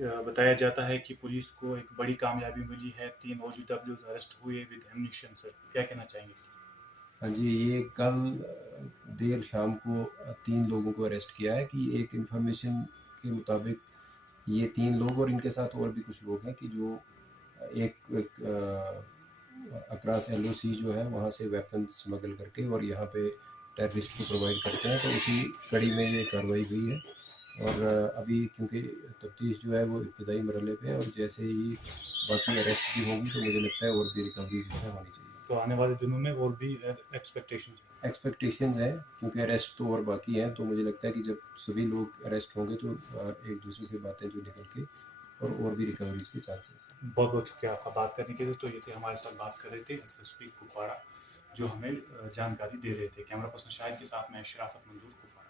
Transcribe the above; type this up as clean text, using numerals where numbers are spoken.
बताया जाता है कि पुलिस को एक बड़ी कामयाबी मिली है, 3 ओजीडब्ल्यूज अरेस्ट हुए विद एम्यूनिशन। सर क्या कहना चाहेंगे? हाँ जी, ये कल देर शाम को 3 लोगों को अरेस्ट किया है कि एक इन्फॉर्मेशन के मुताबिक ये 3 लोग और इनके साथ और भी कुछ लोग हैं कि जो एक एक अक्रॉस एलओसी जो है वहाँ से वेपन स्मगल करके और यहाँ पे टेररिस्ट को प्रोवाइड करते हैं, तो उसी कड़ी में ये कार्रवाई हुई है। और अभी क्योंकि तफ्तीश जो है वो इब्तदाई मरहले पे है और जैसे ही बाकी अरेस्ट भी होगी तो मुझे लगता है और भी रिकवरीज इसमें होनी चाहिए। तो आने वाले दिनों में और भी एक्सपेक्टेशंस हैं। एक्सपेक्टेशंस हैं क्योंकि अरेस्ट तो और बाकी हैं, तो मुझे लगता है कि जब सभी लोग अरेस्ट होंगे तो एक दूसरे से बातें जो निकल के और भी रिकवरीज के चांसेस हैं। बहुत बहुत शुक्रिया आपका बात करने के लिए। तो ये थे हमारे साथ बात कर रहे थे एसएसपी कुपवाड़ा, जो हमें जानकारी दे रहे थे। कैमरा पर्सन शाहिद के साथ मैं शराफत मंजूर कुपवाड़ा।